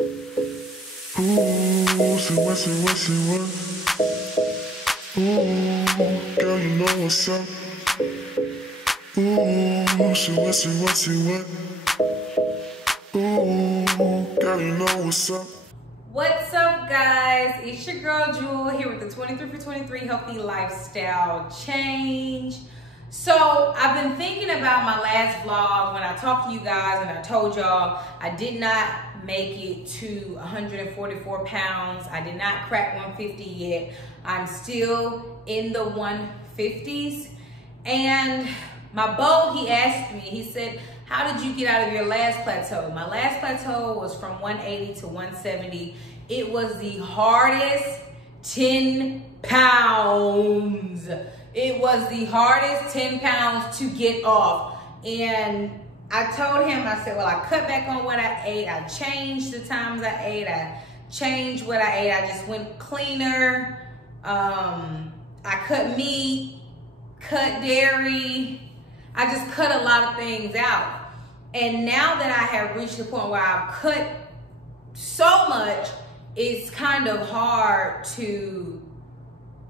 Ooh, say what? Ooh, girl, you know what's up. Ooh, say what? Ooh, girl, you know what's up. What's up, guys? It's your girl Jewel here with the 23 for 23 Healthy Lifestyle Change. So I've been thinking about my last vlog when I talked to you guys and I told y'all I did not make it to 144 pounds. I did not crack 150 yet. I'm still in the 150s. And my beau, he asked me, he said, how did you get out of your last plateau? My last plateau was from 180 to 170. It was the hardest 10 pounds. It was the hardest 10 pounds to get off. And I told him, I said, well, I cut back on what I ate. I changed the times I ate. I changed what I ate. I just went cleaner. I cut meat, cut dairy. I just cut a lot of things out. And now that I have reached the point where I've cut so much, it's kind of hard to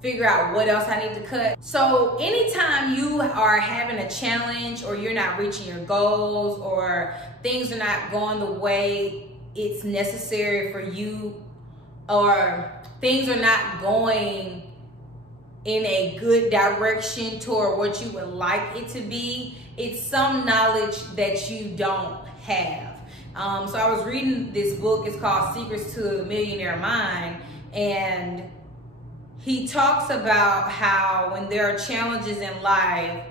figure out what else I need to cut. So anytime you are having a challenge or you're not reaching your goals or things are not going the way it's necessary for you, or things are not going in a good direction toward what you would like it to be, it's some knowledge that you don't have. So I was reading this book, it's called Secrets to a Millionaire Mind, and he talks about how when there are challenges in life,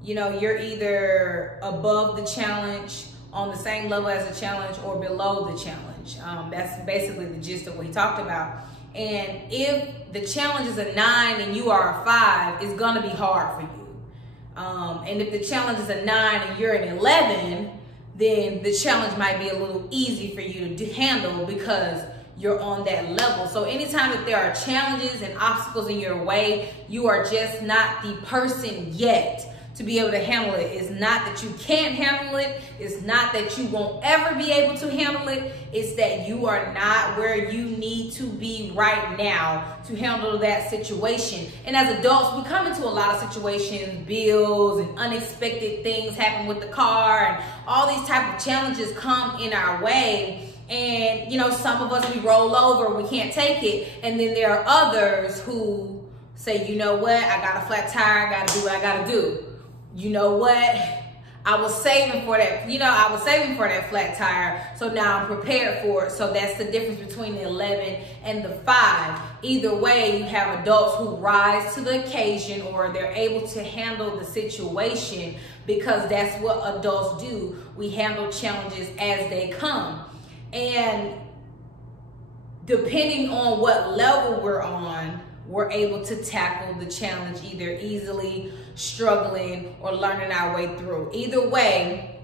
you know, you're either above the challenge, on the same level as the challenge, or below the challenge. That's basically the gist of what he talked about. And if the challenge is a 9 and you are a 5, it's gonna be hard for you. And if the challenge is a 9 and you're an 11, then the challenge might be a little easy for you to handle because you're on that level. So anytime that there are challenges and obstacles in your way, you are just not the person yet to be able to handle it. It's not that you can't handle it. It's not that you won't ever be able to handle it. It's that you are not where you need to be right now to handle that situation. And as adults, we come into a lot of situations, bills and unexpected things happen with the car, and all these type of challenges come in our way. And, you know, some of us, we roll over, we can't take it. And then there are others who say, you know what, I got a flat tire, I gotta do what I gotta do. You know what, I was saving for that, I was saving for that flat tire, so now I'm prepared for it. So that's the difference between the 11 and the 5. Either way, you have adults who rise to the occasion, or they're able to handle the situation, because that's what adults do. We handle challenges as they come. And depending on what level we're on, we're able to tackle the challenge either easily, struggling, or learning our way through. Either way,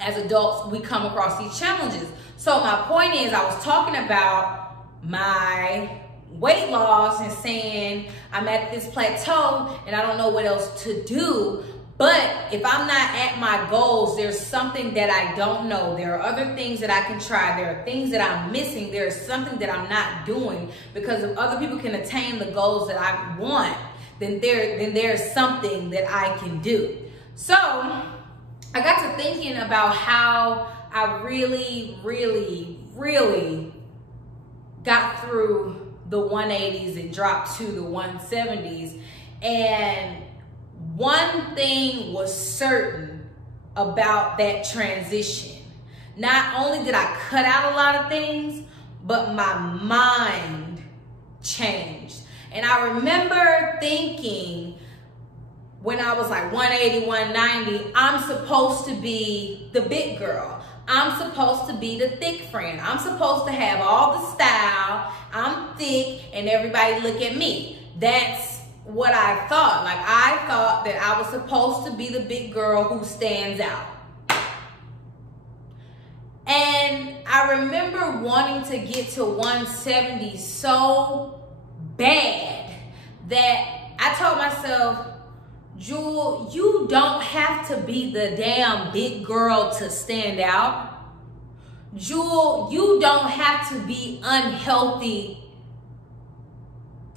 as adults, we come across these challenges. So my point is, I was talking about my weight loss and saying I'm at this plateau and I don't know what else to do. But if I'm not at my goals, there's something that I don't know. There are other things that I can try. There are things that I'm missing. There's something that I'm not doing, because if other people can attain the goals that I want, then there's something that I can do. So I got to thinking about how I really got through the 180s and dropped to the 170s. And one thing was certain about that transition. Not only did I cut out a lot of things, but my mind changed. And I remember thinking when I was like 180, 190, I'm supposed to be the big girl. I'm supposed to be the thick friend. I'm supposed to have all the style. I'm thick and everybody look at me. That's what I thought. Like, I thought that I was supposed to be the big girl who stands out. And I remember wanting to get to 170 so bad that I told myself, Jewel, you don't have to be the damn big girl to stand out. Jewel, you don't have to be unhealthy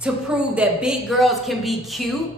to prove that big girls can be cute.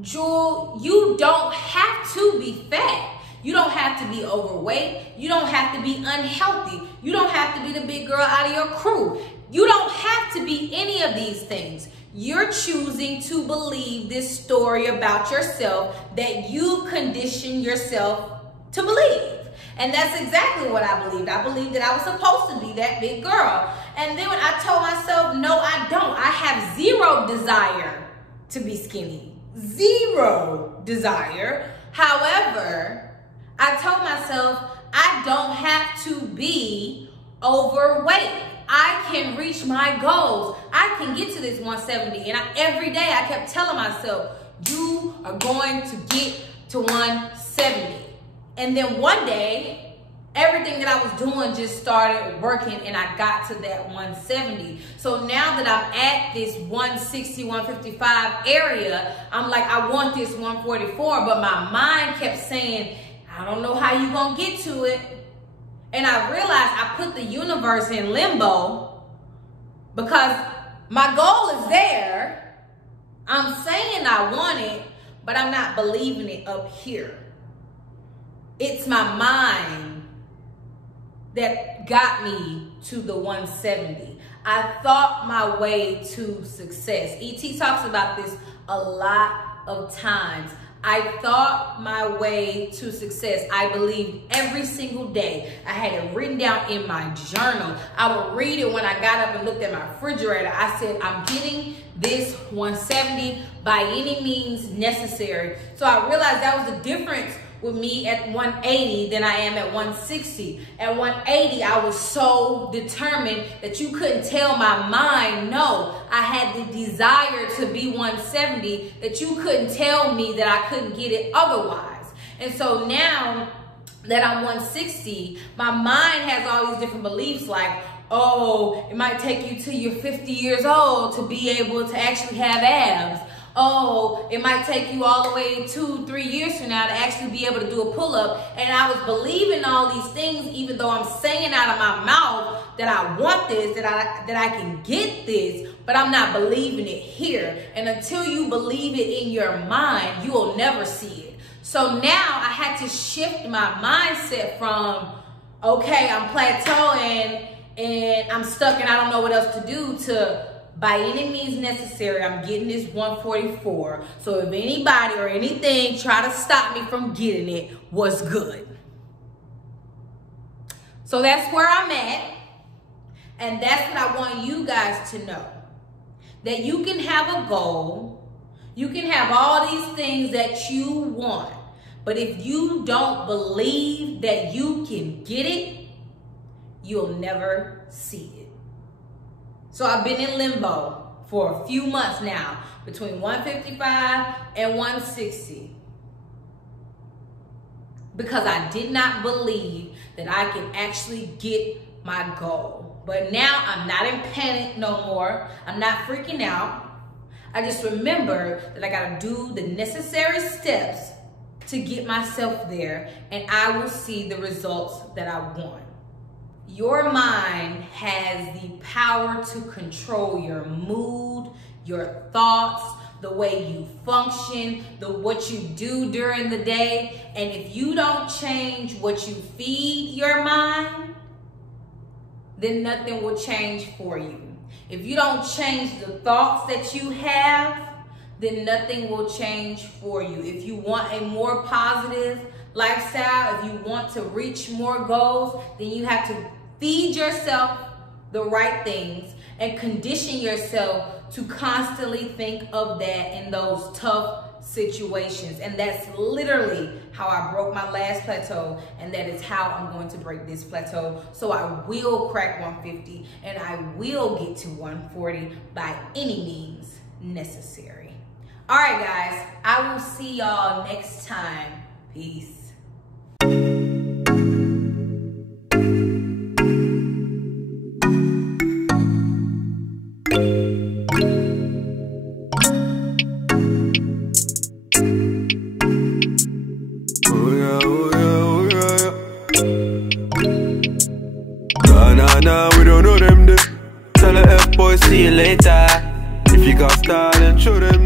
Jewel, you don't have to be fat. You don't have to be overweight. You don't have to be unhealthy. You don't have to be the big girl out of your crew. You don't have to be any of these things. You're choosing to believe this story about yourself that you conditioned yourself to believe. And that's exactly what I believed. I believed that I was supposed to be that big girl. And then when I told myself, no, I don't. I have zero desire to be skinny. Zero desire. However, I told myself I don't have to be overweight. I can reach my goals. I can get to this 170. And every day I kept telling myself, you are going to get to 170. And then one day, everything that I was doing just started working and I got to that 170. So now that I'm at this 160, 155 area, I'm like, I want this 144, but my mind kept saying, I don't know how you're gonna get to it. And I realized I put the universe in limbo because my goal is there. I'm saying I want it, but I'm not believing it up here. It's my mind that got me to the 170. I thought my way to success. E.T. talks about this a lot of times. I thought my way to success. I believed every single day. I had it written down in my journal. I would read it when I got up and looked at my refrigerator. I said, I'm getting this 170 by any means necessary. So I realized that was the difference with me at 180 than I am at 160. At 180, I was so determined that you couldn't tell my mind no. I had the desire to be 170 that you couldn't tell me that I couldn't get it otherwise. And so now that I'm 160, my mind has all these different beliefs like, oh, it might take you till you're 50 years old to be able to actually have abs. Oh, it might take you all the way 2-3 years from now to actually be able to do a pull-up. And I was believing all these things, even though I'm saying out of my mouth that I want this, that I can get this, but I'm not believing it here. And until you believe it in your mind, you will never see it. So now I had to shift my mindset from, okay, I'm plateauing and I'm stuck and I don't know what else to do, to by any means necessary, I'm getting this 144. So if anybody or anything try to stop me from getting it, what's good? So that's where I'm at. And that's what I want you guys to know. That you can have a goal. You can have all these things that you want. But if you don't believe that you can get it, you'll never see it. So I've been in limbo for a few months now, between 155 and 160. Because I did not believe that I can actually get my goal. But now I'm not in panic no more. I'm not freaking out. I just remember that I gotta do the necessary steps to get myself there, and I will see the results that I want. Your mind has the power to control your mood, your thoughts, the way you function, what you do during the day. And if you don't change what you feed your mind, then nothing will change for you. If you don't change the thoughts that you have, then nothing will change for you. If you want a more positive lifestyle, if you want to reach more goals, then you have to feed yourself the right things and condition yourself to constantly think of that in those tough situations. And that's literally how I broke my last plateau, and that is how I'm going to break this plateau. So I will crack 150 and I will get to 140 by any means necessary. All right, guys, I will see y'all next time. Peace. Oh yeah, oh yeah, oh yeah, yeah. nah, we don't know them there. Tell the F-boys, see you later. If you got style, then show them